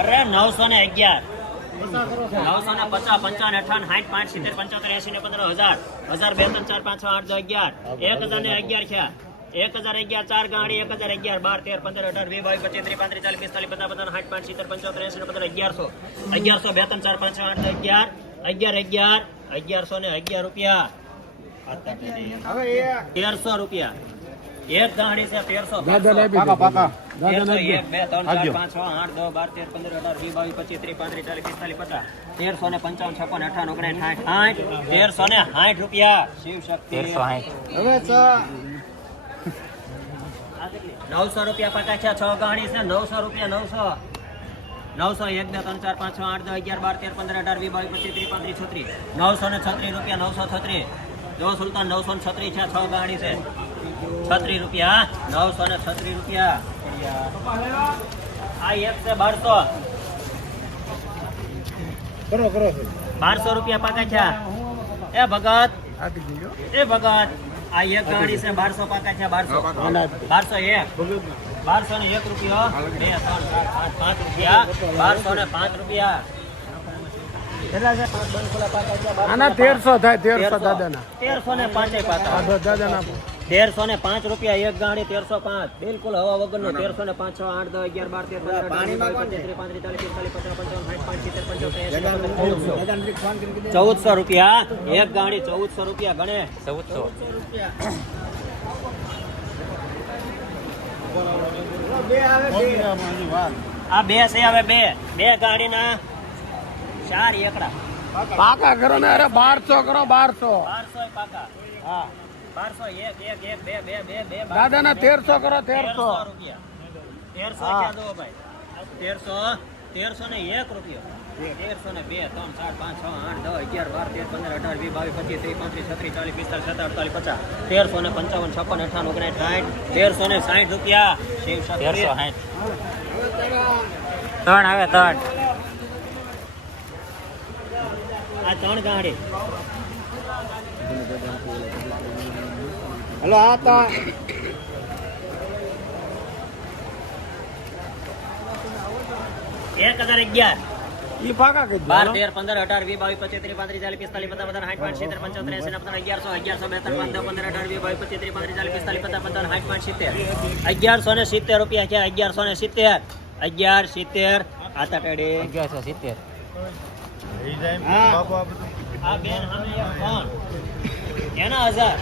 અરે નવસો ને અગિયાર. નવસો ને પચાસ પંચાવન અઠાવન સાઠ પાંચ સિત્તેર પંચોતેર એસી ને પંદર હજાર. હજાર બે ત્રણ ચાર પાંચ છ આઠ દસ અગિયાર. એક હજાર ને અગિયાર થયા એક હજાર અગિયાર ચાર ગાડી એક હજાર અગિયાર બાર તેર પંદર અઢાર વીસ બાવીસ પચીસ ત્રીસ પાંત્રીસ ચાલીસ પિસ્તાલીસ પચાસ પચાસ સાઠ પાંચ સિત્તેર પંચોતેર એસી ને પંદર અગિયારસો. અગિયારસો બે ત્રણ ચાર પાંચ આઠ અગિયાર. અગિયાર અગિયાર. અગિયારસો ને અગિયાર રૂપિયા. તેરસો રૂપિયા. એક છે તેરસો તેરસો એક બે ત્રણ ચાર પાંચ છ આઠ દસ બાર તેર પંદર અઢાર વીસ બાવીસ પચીસ ત્રીસ પાંત્રીસ ચાલીસ પિસ્તાલીસ પચાસ. તેરસો ને પંચાવન છપ્પન અઠાવન ઓગણીસ સાઠ સાઠ તેરસો ને સાઠ રૂપિયા. શિવ શક્તિ. નવસો રૂપિયા પચાસ છે છ ગાણી છે નવસો રૂપિયા નવસો. નવસો એક બે ત્રણ ચાર પાંચ છ આઠ દસ અગિયાર બાર તેર પંદર અઢાર વીસ બાવીસ પચીસ ત્રીસ પાંત્રીસ છત્રીસ. નવસો ને છત્રીસ રૂપિયા નવસો છત્રીસ. જો સુલતાન નવસો ને છત્રીસ છે છ ગાડી છે. છત્રીસ રૂપિયા નવસો ને છત્રીસ રૂપિયા આ એક છે બારસો કરો કરો બારસો રૂપિયા પાકા છે એ ભગત એ ભગત આ એક ગાડી છે બારસો પાકા છે બારસો બારસો એક બારસો ને એક રૂપિયો બે ત્રણ ચાર પાંચ પાંચ રૂપિયા બારસો ને પાંચ રૂપિયા આના તેરસો થાય તેરસો દાદાના તેરસો ને પાંચે પાકા દાદાના તેરસો ને પાંચ રૂપિયા એક ગાડી તેરસો પાંચ બિલકુલ હવા વગર નો તેરસો ને પાંચ છ આઠ દસ અગિયાર બાર તેર પંદર પાંત્રીસ ચાલીસ પિસ્તાલીસ પચાસ પંચાવન સાઠ પાંચ સિત્તેર પંચોતેર ચૌદસો ચૌદસો રૂપિયા. એક ગાડી ચૌદસો રૂપિયા ગણે. ચૌદસો. આ બે છે હવે બે. બે ગાડીના ચાર એકડા. પાકા કરો ને અરે બારસો કરો બારસો. બારસો પાકા. હા. બારસો એક એક એક બે બે બે બે બાર. દાદાના તેરસો કરો તેરસો. તેરસો રૂપિયા. તેરસો ક્યાં દો ભાઈ? તેરસો તેરસો ને એક રૂપિયો. તેરસો ને બે ત્રણ ચાર પાંચ છ આઠ દસ અગિયાર બાર તેર પંદર અઢાર વીસ બાવીસ પચીસ ત્રીસ પાંત્રીસ છત્રીસ ચાલીસ પિસ્તાલીસ સત્તર અડતાલીસ પચાસ. તેરસો ને પંચાવન છપ્પન અઠાવન ઓગણીસ સાઠ. તેરસો ને સાઠ રૂપિયા. તેરસો સાઠ. ત્રણ આવે ત્રણ. આ ત્રણ ગાડી. Hello ata. એક હજાર અગિયાર. ઈ પાકા કઈ બાર તેર પંદર અઢાર વીસ બાવીસ પચીસ ત્રીસ પાંત્રીસ ચાલીસ પિસ્તાલીસ પચાસ પચાસ સાઠ પાંચ સિત્તેર પંચોતેર એસી ને પંદર અગિયારસો અગિયારસો બે ત્રણ પાંચ પંદર અઢાર વી બાવીસ પચીસ ત્રીસ પાંત્રીસ ચાલીસ પિસ્તાલીસ પચાસ સાઠ પાંચ સિત્તેર. અગિયારસો ને સિત્તેર રૂપિયા છે અગિયારસો ને સિત્તેર. અગિયાર સિત્તેર. આતા ટેડી. અગિયારસો સિત્તેર. આ બેન સામે ફોન. એના હજાર.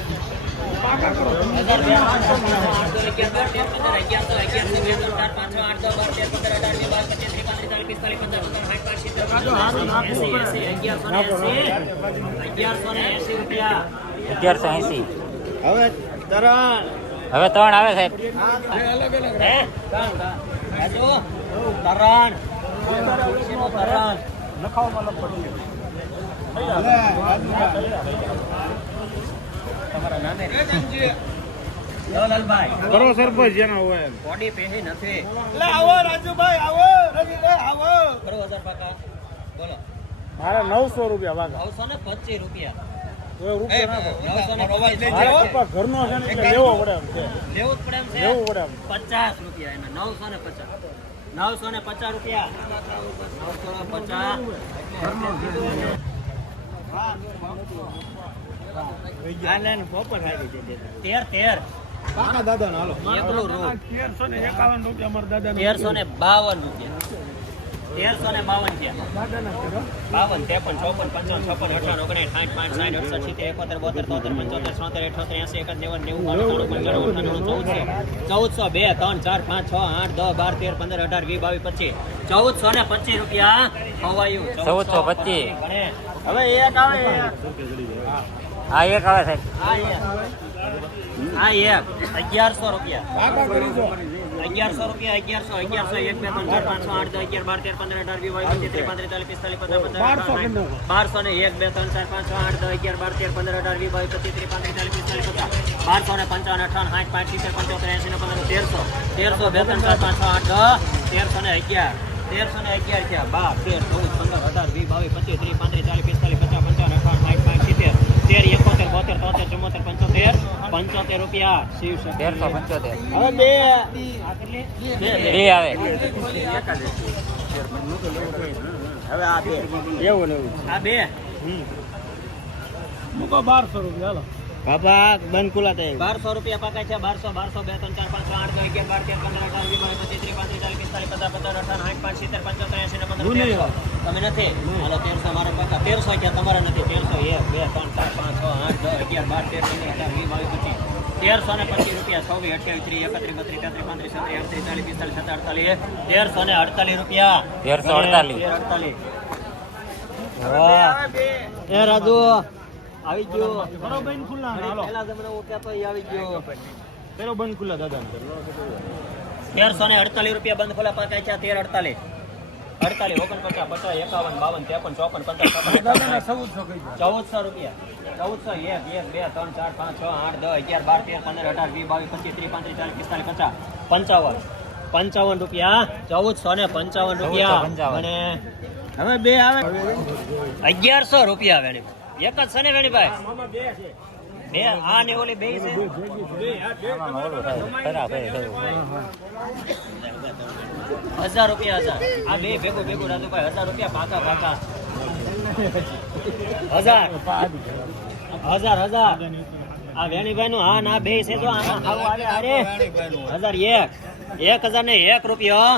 અગિયારસો એસી હવે તરણ. હવે ત્રણ આવે સાહેબ. ત્રણ. તરણ કરો સરપંચ જેના હોય બોડી પેહી નથી. આવો રાજુભાઈ આવો રવિભાઈ આવો. કરો હજાર પાકા. બોલો. મારે નવસો રૂપિયા વાગા. નવસો ને પચીસ રૂપિયા. ઘરનો છે ને લેવો પડે એમ છે લેવું પડે એમ છે. લેવું પડે એમ. પચાસ રૂપિયા એના નવસો ને પચાસ. નવસો ને પચાસ રૂપિયા. નવસો ને પચાસ. તેર તેર પાકા દાદા હાલો એકલું રૂ તેરસો ને એકાવન રૂપિયા મારા દાદા તેરસો ને બાવન રૂપિયા તેરસો ને બાવન છે બાવન ત્રેપન ચોપન પંચાવન છપ્પન અઠાવન ઓગણીસ સાઠ પાંચ સાઠ અડસઠ સિત્તેર એકોતેર બોતેર તોતેર પંચોતેર છોતેર અઠોતેર એસી એકાદ નેવું નેવું બાણું પંચાણું અઠાણું ચૌદસો ચૌદસો બે ત્રણ ચાર પાંચ છ આઠ દસ બાર તેર પંદર અઢાર વીસ બાવીસ પચીસ ચૌદસો ને પચીસ રૂપિયા ખવાયું ચૌદસો પચીસ. હવે એક આવે આ એક આવે સાહેબ આ એક આ એક અગિયારસો રૂપિયા પાકા કરી દો અગિયારસો રૂપિયા અગિયારસો અગિયારસો એક બે ત્રણ ચાર પાંચ છ આઠ દસ અગિયાર બાર તેર પંદર અઢાર વીસ બાવીસ પચીસ ત્રીસ પાંત્રીસ ચાલીસ પિસ્તાલીસ પચાસ પચાસ બારસો અઠાવન, કિલો. બારસો ને એક બે ત્રણ ચાર પાંચ છ આઠ દસ અગિયાર બાર તેર પંદર અઢાર વીસ બાવીસ પચીસ ત્રીસ પાંત્રીસ ચાલીસ પિસ્તાલીસ પચાસ બારસો ને પંચાવન અઠાવન સાઠ પાંચ સિત્તેર પંચોતેર એસી ને પંદર તેરસો તેરસો બે ત્રણ ચાર પાંચ છ આઠ દસ તેરસો ને અગિયાર તેરસો ને અગિયાર થયા બાર તેર ચૌદ પંદર અઢાર વીસ બાવીસ પચીસ ત્રીસ પાંત્રીસ ચાલીસ પિસ્તાલીસ પચાસ પંચાવન અઠાવન સાઠ પાંચ સિત્તેર તેર એકોતેર બોતેર તોતેર ચુમ્મોતેર પંચોતેર પંચોતેર રૂપિયા તેરસો પંચોતેર. હવે બે. આવે. હવે આ બે. એવું ને એવું. આ બે. મૂકો બારસો રૂપિયા હાલો. બાપા બંધ ખુલા થાય બારસો રૂપિયા પકાય છે બારસો બારસો બે ત્રણ ચાર પાંચ આઠ નવ અગિયાર બાર તેર પંદર અઢાર વીસ બાવીસ પચીસ ત્રીસ પાંત્રીસ ચાલીસ પિસ્તાલીસ પચાસ પચાસ અઠાવન સાઠ પાંચ સિત્તેર પંચોતેર એસી ને પંદર તમે નથી? હાલો તેરસો મારે પકા. તેરસો ક્યાં તમારે નથી? તેરસો એક બે ત્રણ ચાર પાંચ છ આઠ દસ અગિયાર બાર તેર પંદર અઢાર વીસ બાવીસ પચીસ. તેરસો ને પચીસ રૂપિયા છવ્વીસ અઠ્યાવીસ ત્રીસ એકત્રીસ બત્રીસ તેત્રીસ પાંત્રીસ છત્રીસ અડત્રીસ ચાલીસ પિસ્તાલીસ સત્તર અડતાલીસ તેરસો ને અડતાલીસ રૂપિયા. તેરસો અડતાલીસ. અડતાલીસ. એ રાજુ. આવી ગયો. કરો બેન ખુલ્લા હાલો. પહેલા જમણે હું કહેતો એ આવી ગયો. પેલો બંધ ખુલ્લા દાદા તેરસો ને અડતાલીસ રૂપિયા બંધ ખુલ્લા પાંચ આચ્યા તેર અડતાલીસ. અડતાલીસ ઓગણપચાસ પચાસ એકાવન બાવન ત્રેપન ચોપન પચાસ ચૌદસો રૂપિયા. ચૌદસો એક એક બે ત્રણ ચાર પાંચ છ આઠ દસ અગિયાર બાર તેર પંદર અઢાર વીસ બાવીસ પચીસ ત્રીસ પાંત્રીસ ચાલીસ પિસ્તાલીસ પચાસ. પંચાવન. પંચાવન રૂપિયા. ચૌદસો ને પંચાવન રૂપિયા. અને હવે બે આવે. અગિયારસો રૂપિયા વેણી એક જ છે ને વેણીભાઈ બે, આ ને ઓલી બે છે. હજાર રૂપિયા હજાર. આ બે ભેગું ભેગું રાજુભાઈ હજાર રૂપિયા પાકા પાકા. હજાર. હજાર હજાર. આ વેણીભાઈ નું હા ના બે છે જો આમાં આવું આવે અરે હજાર એક. એક હજાર ને એક રૂપિયો.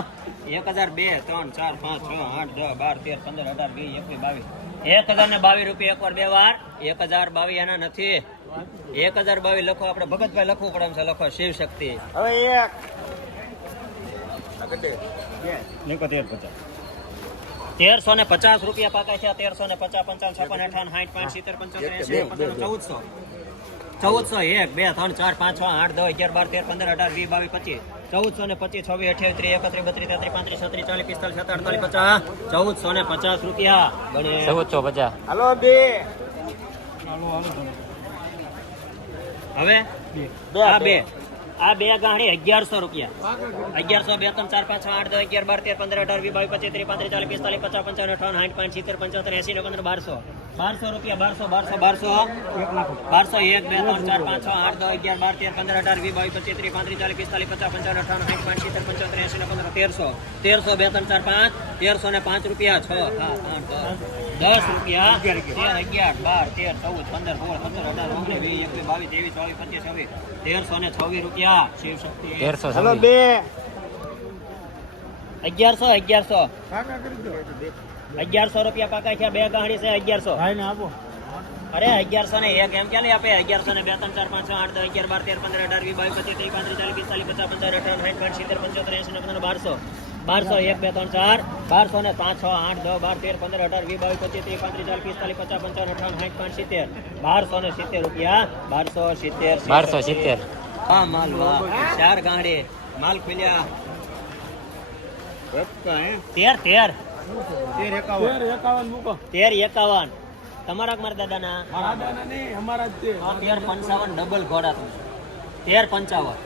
એક હજાર બે, ત્રણ, ચાર, પાંચ, છ, આઠ, દસ, બાર, તેર, પંદર, અઢાર, વીસ, એકવીસ, બાવીસ. એક હજાર ને બાવીસ રૂપિયા એક વાર બે વાર. એક હજાર બાવીસ એના નથી. એક હજાર બાવીસ લખો આપણે ભગતભાઈ લખવું પડે છે લખો શિવ શક્તિ હવે એક. તેરસો ને પચાસ રૂપિયા પાકા છે તેરસો ને પચાસ પંચાવન છપ્પન અઠાવન સાઠ પાંચ સિત્તેર પંચાવન એસી ચૌદસો. ચૌદસો એક બે ત્રણ ચાર પાંચ છ આઠ દસ અગિયાર બાર તેર પંદર અઢાર વીસ બાવીસ પચીસ. ચૌદસો ને પચીસ છવ્વીસ અઠ્યાવીસ ત્રીસ એકત્રીસ બત્રીસ તેત્રીસ પાંત્રીસ છત્રીસ ચાલીસ પિસ્તાલીસ સત્તર અડતાલીસ પચાસ ચૌદસો ને પચાસ રૂપિયા ગણે ચૌદસો પચાસ. હાલો બે. હવે? આ બે. આ બે ગાણી અગિયારસો રૂપિયા. અગિયારસો બે ત્રણ ચાર પાંચ આઠ દસ અગિયાર બાર તેર પંદર અઢાર વીસ બાવીસ પચીસ ત્રીસ પાંત્રીસ ચાલીસ પિસ્તાલીસ પચાસ પંચાવન અઠાવન સાઠ પાંચ સિત્તેર પંચોતેર એસી ને પંદર બારસો. બારસો રૂપિયા બારસો બારસો બારસો. બારસો એક બે ત્રણ ચાર પાંચ છ આઠ દસ અગિયાર બાર તેર પંદર અઢાર વી બાવીસ પચીસ ત્રીસ પાંત્રીસ ચાલીસ પિસ્તાલીસ પચાસ પંચાવન અઠાવન સાઠ પાંચ સિત્તેર પંચોતેર એસી ને પંદર તેરસો. તેરસો બે ત્રણ ચાર પાંચ તેરસો ને પાંચ રૂપિયા છ આઠ દસ રૂપિયા તેર અગિયાર બાર તેર ચૌદ પંદર સોળ સત્તર અઢાર ઓગણીસ વીસ એકવીસ બાવીસ ત્રેવીસ ચોવીસ પચીસ છવ્વીસ તેરસો ને છવ્વીસ રૂપિયા શિવ શક્તિ. તેરસો બે. અગિયારસો અગિયારસો. કાકા કરી દો. અગિયારસો રૂપિયા પાકા છે બે ગાડી છે અગિયારસો. અરે અગિયારસો ને એક એમ ક્યાં આપે? અગિયારસો ને બે ત્રણ ચાર પાંચ છ આઠ દસ અગિયાર બાર તેર પંદર અઢાર વીસ બાવીસ પચીસ ત્રીસ પાંત્રીસ ચાલીસ પિસ્તાલીસ પચાસ પંચાવન અઠાવન સાઠ પાંચ સિત્તેર પંચોતેર એસી ને પંદર બારસો. બારસો એક બે ત્રણ ચાર. બારસો ને પાંચ છ આઠ દસ બાર તેર પંદર અઢાર વીસ બાવીસ પચીસ ત્રીસ પાંત્રીસ ચાલીસ પિસ્તાલીસ પચાસ પંચાવન અઠાવન સાઠ પાંચ સિત્તેર. બારસો ને સિત્તેર રૂપિયા. બારસો સિત્તેર બારસો સિત્તેર. હા માલ ચાર ગાંડી. માલ ખુલ્યા. તેર તેર. તેર એકાવન. એકાવન મૂકો. તેર એકાવન. તમારા મારા દાદાના? દાદાના અમારા જ તેર પંચાવન ડબલ ઘોડા તમે તેર પંચાવન.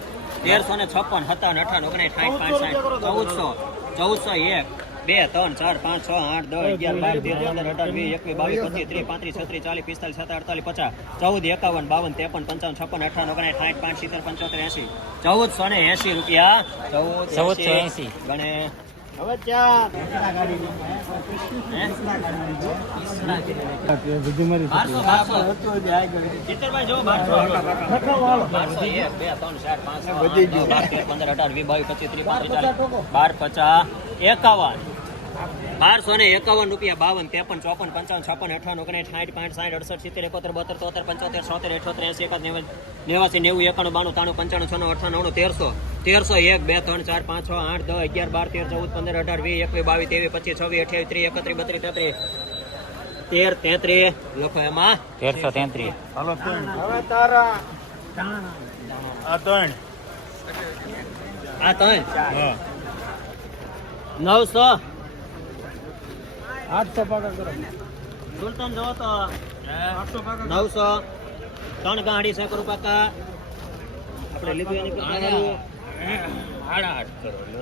તેરસો ને છપ્પન સત્તાવન અઠાવન ઓગણીસ સાઠ પાંચ સાઠ ચૌદસો ચૌદસો એક બે ત્રણ ચાર પાંચ છ આઠ દસ અગિયાર બાર તેર પંદર અઢાર વીસ એકવીસ બાવીસ પચીસ ત્રીસ પાંત્રીસ છત્રીસ ચાલીસ પિસ્તાલીસ સત્તર અડતાલીસ પચાસ ચૌદ એકાવન બાવન ત્રેપન પંચાવન છપ્પન અઠાવન ઓગણીસ સાઠ પાંચ સિત્તેર પંચોતેર એસી ચૌદસો ને એસી રૂપિયા. ચૌદ ચૌદસો એસી ગણે. હવે ત્રીસ બાર પચાસ એકાવન. બારસો ને એકાવન રૂપિયા બાવન ત્રેપન ચોપન પંચાવન છપ્પન અઠાવન ઓગણીસ સાઠ પાંચ સાઠ અડસઠ સિત્તેર એકોતેર બોતેર તોતેર પંચોતેર છોતેર અઠોતેર એસી એકાદ નેવું નેવાસી નેવું એકાણું બાણું ત્રાણું પંચાણું છનું અઠાણું તેરસો તેરસો એક બે ત્રણ ચાર પાંચ છ આઠ દસ અગિયાર બાર તેર ચૌદ પંદર અઢાર વીસ એકવીસ બાવીસ ત્રેવીસ પચીસ છવ્વીસ અઠ્યાવીસ ત્રીસ એકત્રીસ બત્રીસ તેત્રીસ તેર તેત્રીસ લખો એમાં. તેરસો તેત્રીસ. હવે તારા. આ ત્રણ. આ ત્રણ. નવસો આઠસો પાકા કરો. સુલતાન જવો તો. આઠસો પાકા નવસો. ત્રણ ગાડી સાકર કરું પાકા આપણે લીધું એની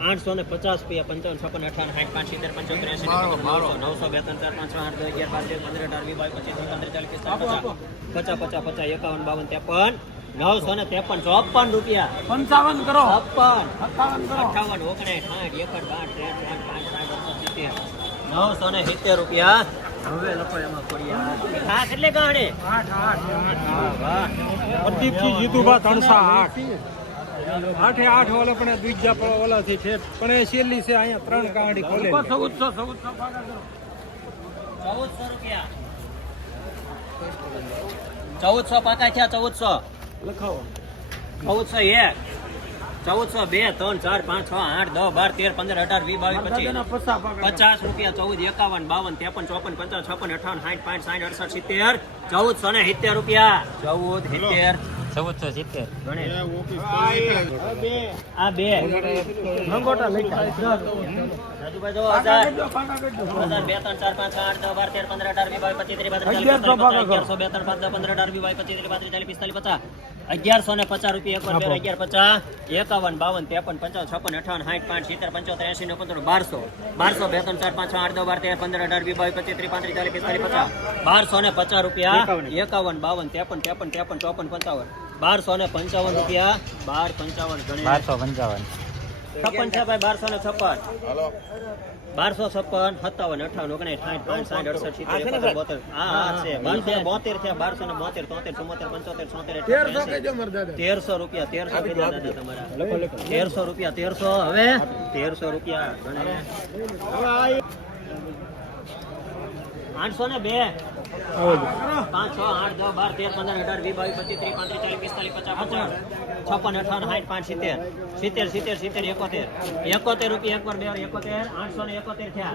આઠસો ને પચાસ રૂપિયા પંચાવન છપ્પન અઠાવન સાઠ પાંચ સિત્તેર પંચોતેર એસી નવસો નવસો બે ત્રણ ચાર પાંચ છ આઠ દસ અગિયાર બાર તેર પંદર અઢાર વીસ બાવીસ પચીસ પંદર ચાલીસ પચાસ પચાસ પચાસ પચાસ એકાવન બાવન ત્રેપન નવસો ને ત્રેપન ચોપન રૂપિયા. પંચાવન કરો. છપ્પન. અઠાવન ઓગણીસ સાઠ એકડ બાર ત્રેસ પાંચ પાંચ સાઠ અડસઠ સિત્તેર નવસો ને સિત્તેર રૂપિયા. હવે લખો એમાં આઠ આઠ વાહ વાહ પ્રદીપજી જીતુભા ત્રણસા આઠ. આઠે આઠ ઓલો પણ દ્વિજા પણ ઓલા થી છે. પણ એ છેલ્લી છે અહીંયા ત્રણ કાંડી ખોલે ચૌદસો ચૌદસો ચૌદસો રૂપિયા. ચૌદસો પાકા છે ચૌદસો. લખાવો. ચૌદસો એક. ચૌદસો બે ત્રણ ચાર પાંચ છ આઠ દસ બાર તેર પંદર અઢાર વીસ બાવીસ પચીસ. પચાસ રૂપિયા ચૌદ એકાવન બાવન ત્રેપન ચોપન પંચાવન છપ્પન અઠાવન સાઠ પાંચ સાઠ અડસઠ સિત્તેર ચૌદસો ને સિત્તેર રૂપિયા. ચૌદ સિત્તેર. ચૌદસો સિત્તેર. આ બે. મંગોટા લઈ હજાર. હજાર બે ત્રણ ચાર પાંચ આઠ દસ બાર તેર પંદર અઢાર વીસ બાવીસ પચીસ ત્રીસ પાંત્રીસ અગિયારસો બે ત્રણ પાંચ દસ પંદર અઢાર વીસ બાવીસ પચીસ ત્રીસ પાંત્રીસ ચાલીસ પિસ્તાલીસ પચાસ. અગિયારસો ને પચાસ રૂપિયા એક બે અગિયાર પચાસ એકાવન બાવન ત્રેપન પંચાવન છપ્પન અઠાવન સાઠ પાંચ સિત્તેર પંચોતેર એસી ને પંદર બારસો. બારસો બે ત્રણ ચાર પાંચ આઠ દસ બાર તેર પંદર અઢાર વીસ બાવીસ પચીસ ત્રીસ પાંત્રીસ ચાલીસ પિસ્તાલીસ પચાસ. બારસો ને પચાસ રૂપિયા એકાવન બાવન ત્રેપન ત્રેપન ત્રેપન ચોપન પંચાવન. બારસો ને પંચાવન રૂપિયા બાર પંચાવન બારસો પંચાવન. છપ્પન છે ભાઈ બારસો ને છપ્પન. બારસો છપ્પન સત્તાવન અઠાવન ઓગણીસ સાઠ પાંચ સાઠ અડસઠ સિત્તેર એકોતેર બોતેર. હા હા છે. બારસો ને બોતેર છે બારસો ને બોતેર તોતેર ચુમ્મોતેર પંચોતેર છોતેર તેરસો રૂપિયા તેરસો રૂપિયા કીધા દાદા તમારા. તેરસો રૂપિયા તેરસો. હવે તેરસો રૂપિયા ગણે. આઠસો ને બે. પાંચ છ આઠ દસ બાર તેર પંદર અઢાર વીસ બાવીસ પચીસ ત્રીસ પાંત્રીસ ચાલીસ પિસ્તાલીસ પચાસ પચાસ છપ્પન અઠાવન સાઠ પાંચ સિત્તેર. સિત્તેર સિત્તેર સિત્તેર એકોતેર. એકોતેર રૂપિયા એક પર બે એકોતેર આઠસો ને એકોતેર થયા.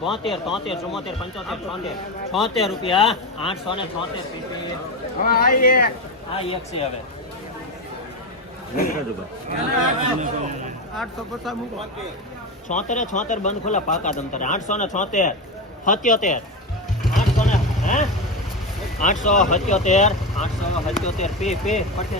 બોતેર. તોતેર ચુમ્મોતેર પંચોતેર છોતેર. છોતેર રૂપિયા આઠસો ને છોતેર પીપી આ એક છે હવે. આઠસો પચાસ મૂકો. છોતેરે છોતેર બંધ ખુલ્લા પાકા તમ તારે. આઠસો ને છોતેર. સત્યોતેર. આઠસો સત્યોતેર આઠસો સત્યોતેર પી પી